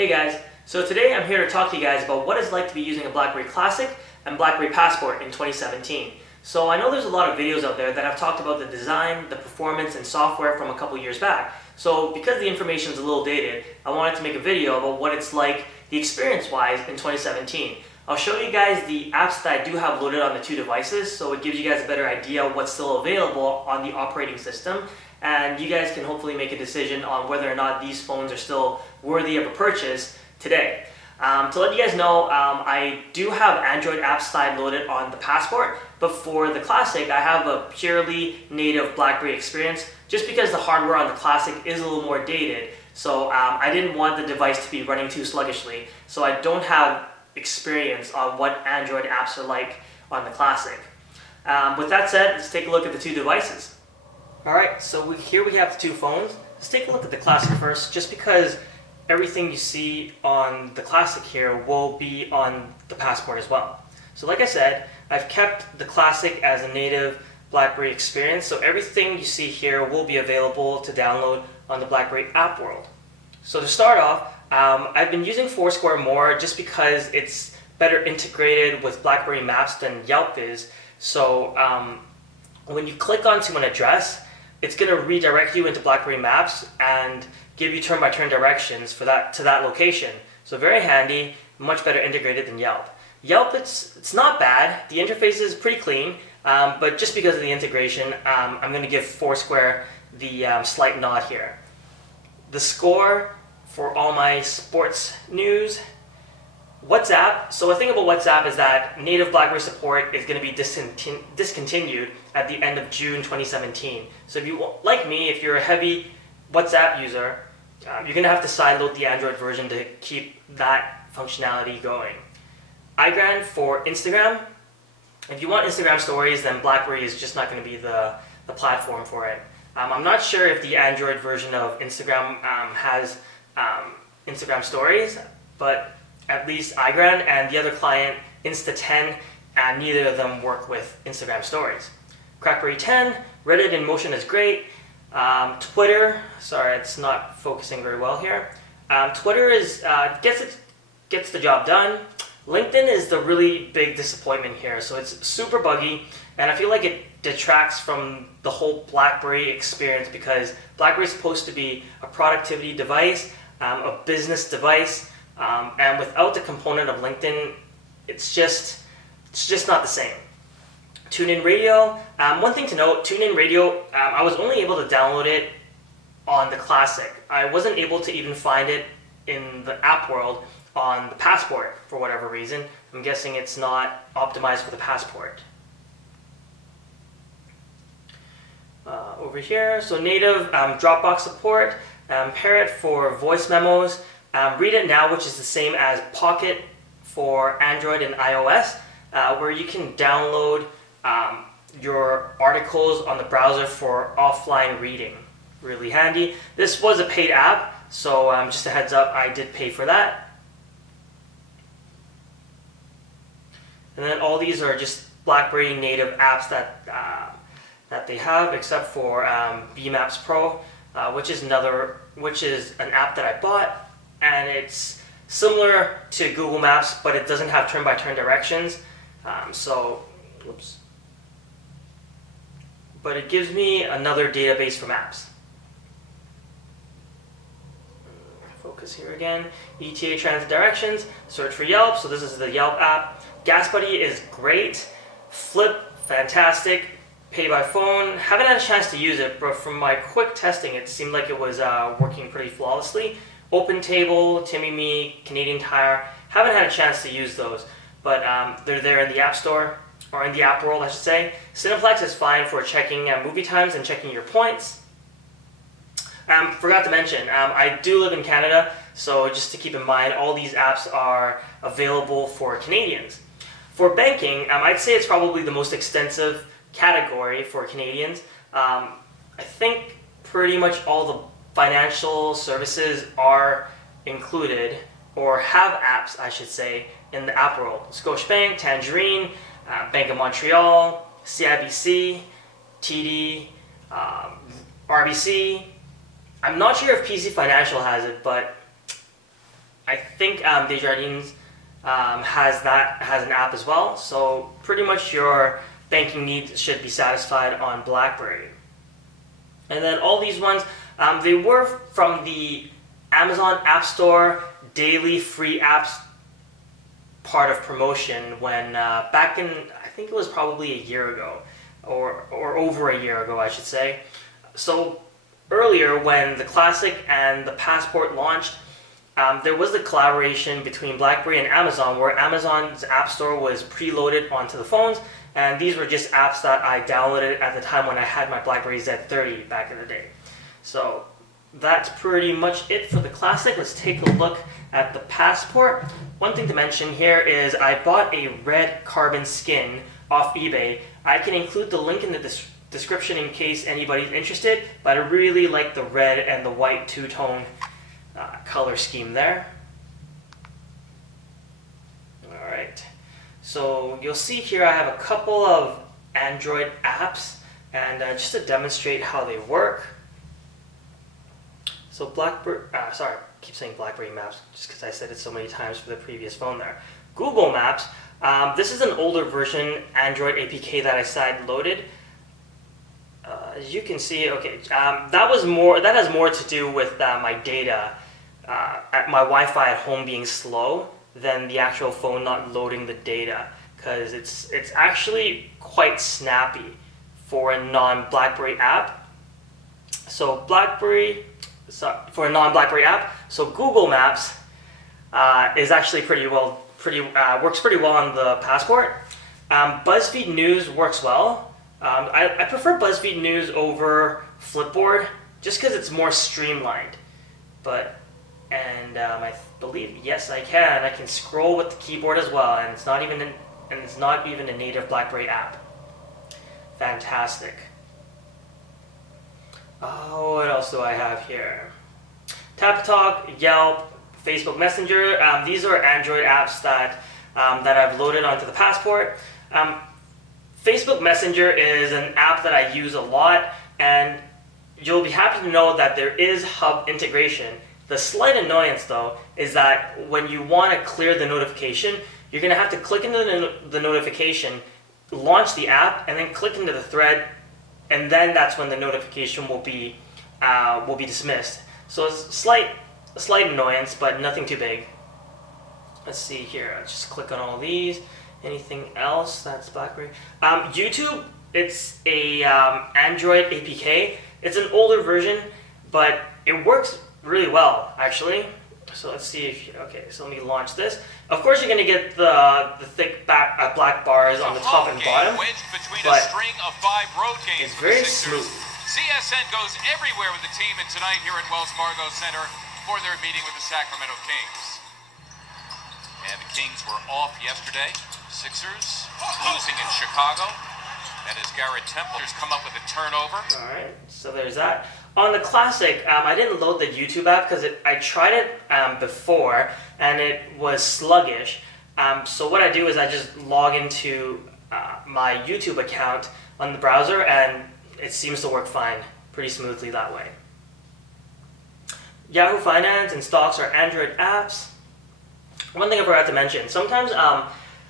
Hey guys, so today I'm here to talk to you guys about what it's like to be using a BlackBerry Classic and BlackBerry Passport in 2017. So I know there's a lot of videos out there that have talked about the design, the performance, and software from a couple years back. So because the information is a little dated, I wanted to make a video about what it's like, the experience-wise, in 2017. I'll show you guys the apps that I do have loaded on the two devices, so it gives you guys a better idea of what's still available on the operating system. And you guys can hopefully make a decision on whether or not these phones are still worthy of a purchase today. To let you guys know, I do have Android apps side loaded on the Passport, but for the Classic, I have a purely native BlackBerry experience just because the hardware on the Classic is a little more dated. So I didn't want the device to be running too sluggishly, so I don't have experience on what Android apps are like on the Classic. With that said, let's take a look at the two devices. Alright, so here we have the two phones. Let's take a look at the Classic first, just because everything you see on the Classic here will be on the Passport as well. So like I said, I've kept the Classic as a native BlackBerry experience, so everything you see here will be available to download on the BlackBerry app world. So to start off, I've been using Foursquare more just because it's better integrated with BlackBerry Maps than Yelp is. So when you click onto an address, it's going to redirect you into BlackBerry Maps and give you turn-by-turn directions for to that location. So very handy, much better integrated than Yelp. Yelp, it's not bad. The interface is pretty clean, but just because of the integration, I'm going to give Foursquare the slight nod here. The score for all my sports news. WhatsApp. So the thing about WhatsApp is that native BlackBerry support is going to be discontinued at the end of June 2017. So if you, like me, if you're a heavy WhatsApp user, you're going to have to sideload the Android version to keep that functionality going. iGrand for Instagram. If you want Instagram stories, then BlackBerry is just not going to be the platform for it. I'm not sure if the Android version of Instagram has Instagram stories, but at least iGrand and the other client, Insta10, and neither of them work with Instagram stories. Crackberry 10, Reddit in motion is great. Twitter, sorry, it's not focusing very well here. Twitter is gets the job done. LinkedIn is the really big disappointment here. So it's super buggy, and I feel like it detracts from the whole BlackBerry experience because BlackBerry is supposed to be a productivity device, a business device, and without the component of LinkedIn, it's just not the same. TuneIn Radio. One thing to note, TuneIn Radio, I was only able to download it on the Classic. I wasn't able to even find it in the app world on the Passport for whatever reason. I'm guessing it's not optimized for the Passport. Over here, so native Dropbox support, Parrot for voice memos, Read It Now, which is the same as Pocket for Android and iOS, where you can download your articles on the browser for offline reading. Really handy. This was a paid app, so just a heads up, I did pay for that. And then all these are just BlackBerry native apps that they have, except for BMaps Pro, which is an app that I bought, and it's similar to Google Maps, but it doesn't have turn-by-turn directions. But it gives me another database for maps. Focus here again. ETA transit directions. Search for Yelp. So this is the Yelp app. GasBuddy is great. Flip, fantastic. Pay by phone. Haven't had a chance to use it, but from my quick testing, it seemed like it was working pretty flawlessly. OpenTable, TimmyMe, Canadian Tire. Haven't had a chance to use those, but they're there in the App Store, or in the app world, I should say. Cineplex is fine for checking movie times and checking your points. Forgot to mention, I do live in Canada, so just to keep in mind, all these apps are available for Canadians. For banking, I'd say it's probably the most extensive category for Canadians. I think pretty much all the financial services are included, or have apps, I should say, in the app world. Scotiabank, Tangerine, Bank of Montreal, CIBC, TD, RBC. I'm not sure if PC Financial has it, but I think Desjardins has an app as well. So pretty much your banking needs should be satisfied on BlackBerry. And then all these ones, they were from the Amazon App Store daily free apps part of promotion when back in, I think it was probably a year ago, or over a year ago I should say. So earlier when the Classic and the Passport launched, there was the collaboration between BlackBerry and Amazon where Amazon's App Store was preloaded onto the phones, and these were just apps that I downloaded at the time when I had my BlackBerry Z30 back in the day. So that's pretty much it for the Classic. Let's take a look at the Passport. One thing to mention here is I bought a red carbon skin off eBay. I can include the link in the description in case anybody's interested, but I really like the red and the white two-tone color scheme there. Alright, so you'll see here I have a couple of Android apps, and just to demonstrate how they work. So BlackBerry, sorry, I keep saying BlackBerry Maps just because I said it so many times for the previous phone there. Google Maps, this is an older version Android APK that I side loaded. As you can see, okay, that has more to do with my data, my Wi-Fi at home being slow than the actual phone not loading the data, because it's actually quite snappy for a non-BlackBerry app. So for a non-BlackBerry app, so Google Maps is actually works pretty well on the Passport. BuzzFeed News works well. I prefer BuzzFeed News over Flipboard just because it's more streamlined. I believe, yes, I can scroll with the keyboard as well, and it's not even a native BlackBerry app. Fantastic. Oh, what else do I have here? Tap Talk, Yelp, Facebook Messenger. These are Android apps that I've loaded onto the Passport. Facebook Messenger is an app that I use a lot, and you'll be happy to know that there is hub integration. The slight annoyance though is that when you want to clear the notification, you're going to have to click into the notification, launch the app, and then click into the thread, and then that's when the notification will be dismissed. So it's a slight annoyance, but nothing too big. Let's see here. I'll just click on all these. Anything else that's BlackBerry? YouTube, it's a Android APK. It's an older version, but it works really well actually. So let's see if okay. So let me launch this. Of course, you're going to get the thick black bars on the top and bottom, but it's very smooth. CSN goes everywhere with the team, and tonight here at Wells Fargo Center for their meeting with the Sacramento Kings. And the Kings were off yesterday. Sixers losing in Chicago. And as Garrett Temple's come up with a turnover. Alright, so there's that. On the Classic, I didn't load the YouTube app because I tried it before and it was sluggish. So what I do is I just log into my YouTube account on the browser, and it seems to work fine, pretty smoothly that way. Yahoo Finance and Stocks are Android apps. One thing I forgot to mention, sometimes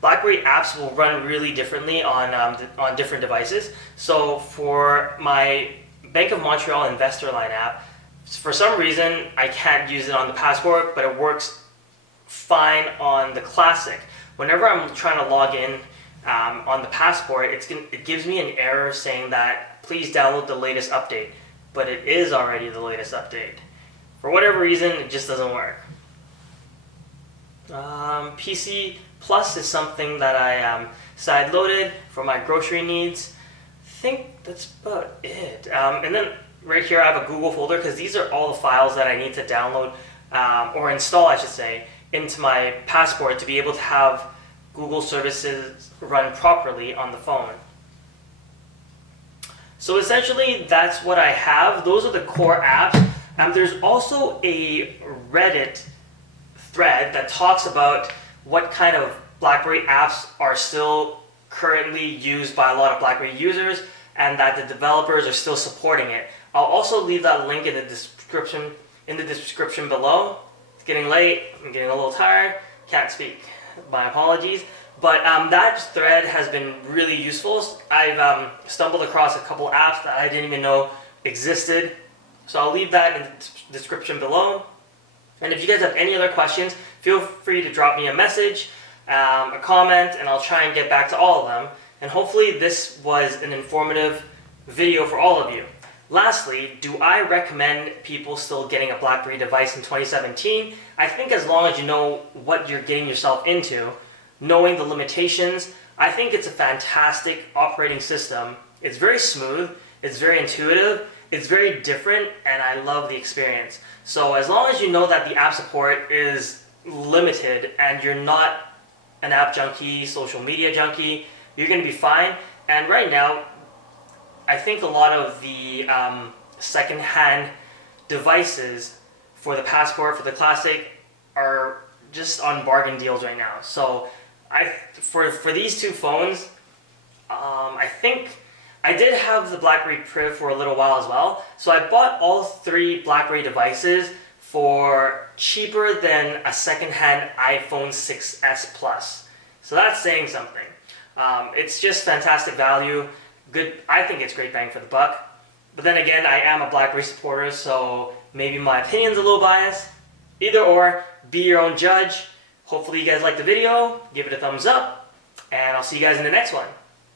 BlackBerry apps will run really differently on different devices. So for my Bank of Montreal Investor Line app, for some reason I can't use it on the Passport, but it works fine on the Classic. Whenever I'm trying to log in on the Passport, it gives me an error saying that please download the latest update, but it is already the latest update. For whatever reason, it just doesn't work. PC Plus is something that I side-loaded for my grocery needs. I think that's about it. And then right here I have a Google folder because these are all the files that I need to download, or install I should say, into my Passport to be able to have Google services run properly on the phone. So essentially that's what I have. Those are the core apps. There's also a Reddit thread that talks about what kind of BlackBerry apps are still currently used by a lot of BlackBerry users and that the developers are still supporting it. I'll also leave that link in the description below. It's getting late. I'm getting a little tired. Can't speak. My apologies. But that thread has been really useful. I've stumbled across a couple apps that I didn't even know existed. So I'll leave that in the description below. And if you guys have any other questions, feel free to drop me a message, a comment, and I'll try and get back to all of them. And hopefully this was an informative video for all of you. Lastly, do I recommend people still getting a BlackBerry device in 2017? I think as long as you know what you're getting yourself into, knowing the limitations, I think it's a fantastic operating system. It's very smooth, it's very intuitive, it's very different, and I love the experience. So as long as you know that the app support is limited and you're not an app junkie, social media junkie, you're going to be fine. And right now, I think a lot of the second-hand devices for the Passport, for the Classic, are just on bargain deals right now. So for these two phones, I think I did have the BlackBerry Priv for a little while as well. So I bought all three BlackBerry devices for cheaper than a second-hand iPhone 6s Plus. So that's saying something. It's just fantastic value. Good. I think it's great bang for the buck. But then again, I am a BlackBerry supporter, so maybe my opinion's a little biased. Either or, be your own judge. Hopefully you guys liked the video. Give it a thumbs up, and I'll see you guys in the next one.